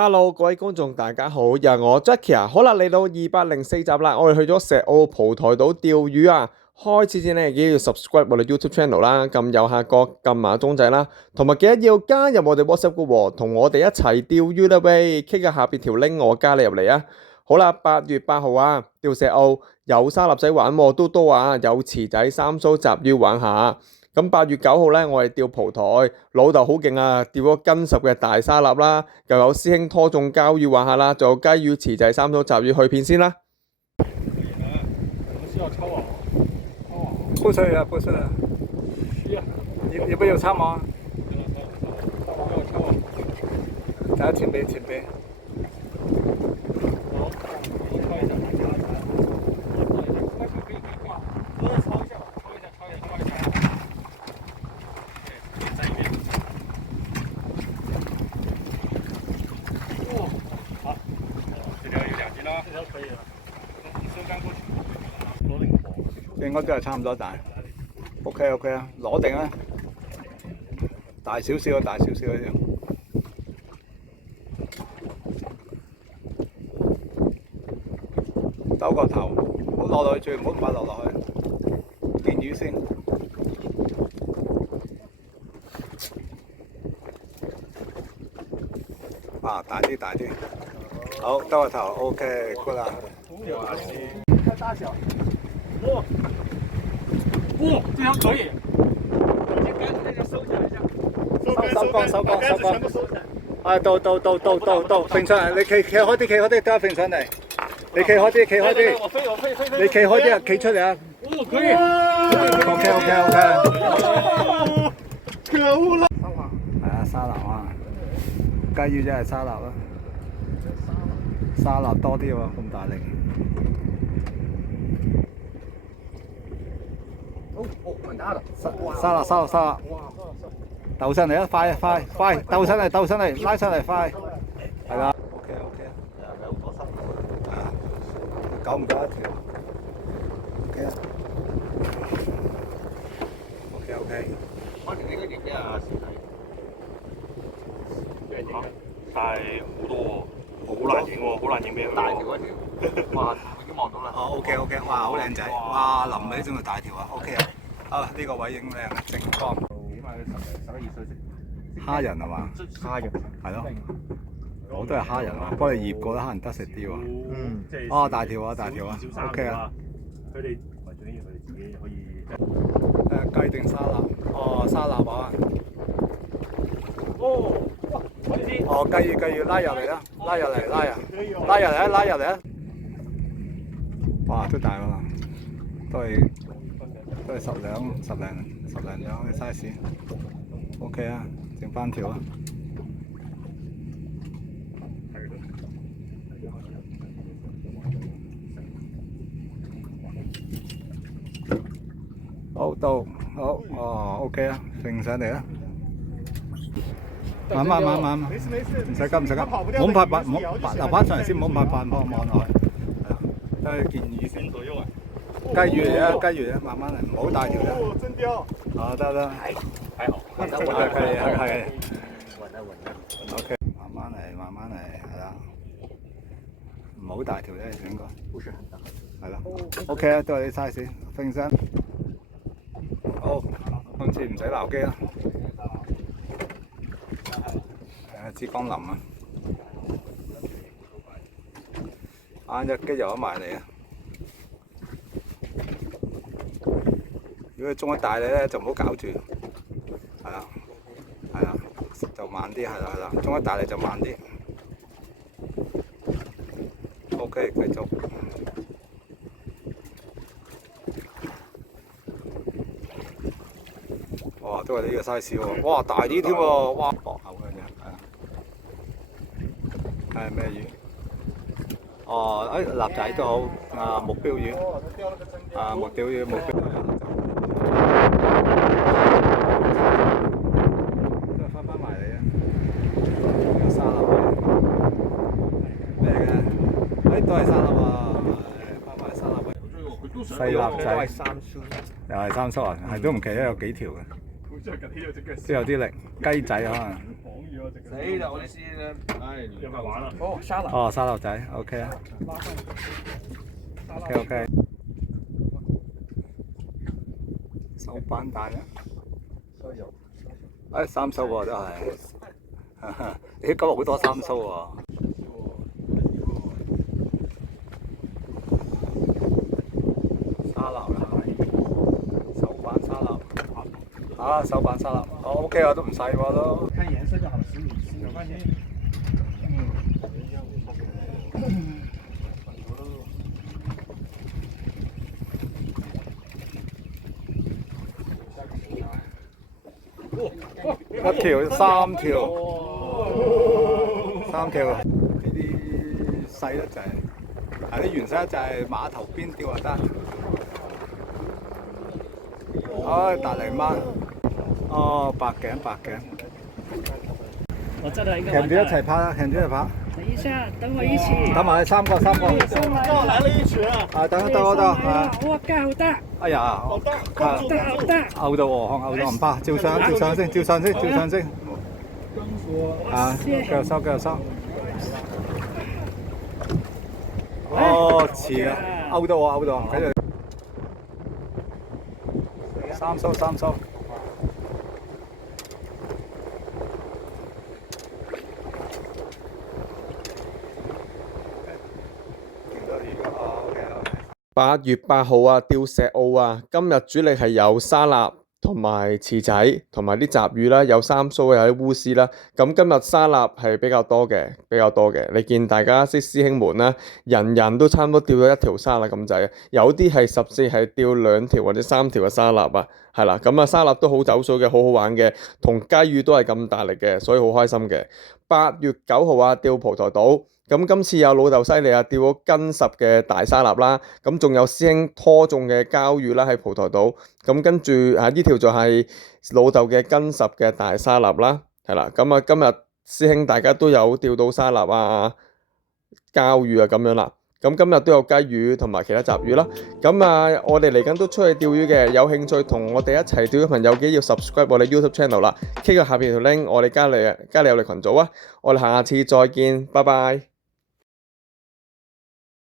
Hello，各位觀眾大家好，又係我 Jackie 啊，好啦，嚟到204集啦，我哋去咗石澳蒲台島釣魚啊。開始前咧，記得要 subscribe 我哋 YouTube channel 啦，撳右下角撳埋鐘仔啦，同埋記得要加入我哋 WhatsApp 嘅喎，同我哋一齊釣魚啦喂，click 下邊條 link 我加你入嚟啊。好啦，8月8號啊，釣石澳有沙粒仔玩喎，都多啊，有池仔、三蘇雜魚玩下。咁8月9號咧，我係釣蒲台，老豆好勁啊，釣咗斤10嘅大沙粒啦，又有師兄拖中膠魚玩下啦，仲有雞魚、池仔、三蘇雜魚去片先啦。需要抄網，不需要，不需要。需要。要不要抄網？要抄網。睇下前邊，前邊。好，你抄一下。抄一下吧，抄一下，抄一下，抄一下。对，在一边。哦，好，这条有2斤了。这条可以了。收竿过去。攞定個磅。應該都係差唔多大。OK 啊，攞定啦。大少少啊，大少少嗰啲。兜個頭，唔好落落去，最唔好快落落去。見魚先。啊，大啲，大啲。好，兜個頭 ，OK，good 啦。看大小。哇，哇，这条可以。先干脆就收起来一下。收竿。全部收起来。啊，到，揈上嚟，你企開啲，等下揈上嚟。你企開啲，我飛。你企開啲啊，企出嚟啊。哦，可以。OK。可惡啦！係啊，沙律啊，雞魚真係沙律啦，沙律多啲喎，咁大力。沙律，鬥上嚟啊！快，鬥上嚟，拉上嚟，快，係啦。OK，啊，夠唔夠一條？OK 啊。OK。可能呢個影啊，但係好多喎，好難影喎，好難影俾佢。大條嗰條，哇，已經望到啦。哦，OK，哇，好靚仔，哇，臨尾仲係大條啊，OK 啊，啊呢個位影靚啊，正光。起碼11、12歲識。蝦仁係嘛？蝦仁。係咯，我都係蝦仁啊，不過你醃過啲蝦仁得食啲喎。即係。哦，大條啊，OK 啊。佢哋最緊要佢哋自己可以。雞定沙律？哦，沙律啊。哦，哇，快啲！哦，雞要拉入嚟啦，拉入嚟啊！哇，都大喎，都係十零兩嘅 size。OK 啊，整翻條啊。好到，好，哦 OK 啊，揈上嚟啦。慢慢，唔使急，唔好咁快拔，唔好留翻上嚟先，唔好咁快拔，望落去，係啦，都係見魚先。雞魚嚟啊，慢慢嚟，唔好大條啫。真雕。啊，得，還好。係。OK，慢慢嚟，係啦，唔好大條啫，應該。係啦。OK 啊，都係啲 size，揈身。好，今次唔使撈機啦。支江林啊，啱隻雞游咗埋嚟啊！如果中一大你咧，就唔好搞住，係啦，就慢啲，係啦，中一大你就慢啲。OK， 繼續。哇，都係呢個 size 喎！哇，大啲添喎！哇，薄口嘅啫。係咩魚？哦，臘仔都好，啊木標魚，啊木釣魚，都係翻埋嚟啊！有沙律咩嘅？都係沙律啊！翻埋沙律。細臘仔，又係三叔啊，係都唔奇得有幾條嘅。真係趌起咗隻腳。都有啲力，雞仔可能。綁住我隻腳。死啦！我啲師咧，唉，有排玩啦。哦，沙律。哦，沙律仔，OK 啊，OK。手板蛋啊！誒三蘇喎都係，咦今日好多三蘇喎。沙律啊，手板沙律。啊，手板沙律，哦 OK 啊，都唔細喎都。看顏色就好了，15小番茄。一條三條，三條。呢啲細得滯，啲原細得滯，碼頭邊釣就得。唉，大泥鰻，哦，白頸。我真係應該鉗住一齊拍啦，鉗住一齊拍。等一下，等我一起。等埋三個。上來我來了一群啊！啊，等我得。哇，蓋好大，哎呀，好大好大。嘔到喎，嘔到唔怕，照相先。啊，繼續收。哦，遲啊，嘔到我，跟住三蘇。8月8號啊，釣石澳啊，今日主力係有沙臘同埋翅仔同埋啲雜魚啦，有三蘇有啲烏絲啦。咁今日沙臘係比較多嘅。你見大家啲師兄們啦，人人都差唔多釣咗一條沙臘咁滯，有啲係14係釣2條或者3條嘅沙臘啊，係啦。咁啊沙臘都好走水嘅，好好玩嘅，同雞魚都係咁大力嘅，所以好開心嘅。8月9號啊，釣蒲台島。咁今次有老豆犀利啊，釣咗斤10嘅大沙臘啦，咁仲有師兄拖中嘅膠魚啦喺蒲台島，咁跟住呢條就係老豆嘅斤10嘅大沙臘啦，係啦，咁啊今日師兄大家都有釣到沙臘啊、膠魚啊咁樣啦，咁今日都有雞魚同埋其他雜魚啦，咁啊我哋嚟緊都出去釣魚嘅，有興趣同我哋一齊釣嘅朋友記得要 subscribe 我哋 YouTube channel 啦，click 個下邊條 link，我哋加你入嚟群組啊，我哋下次再見，拜拜。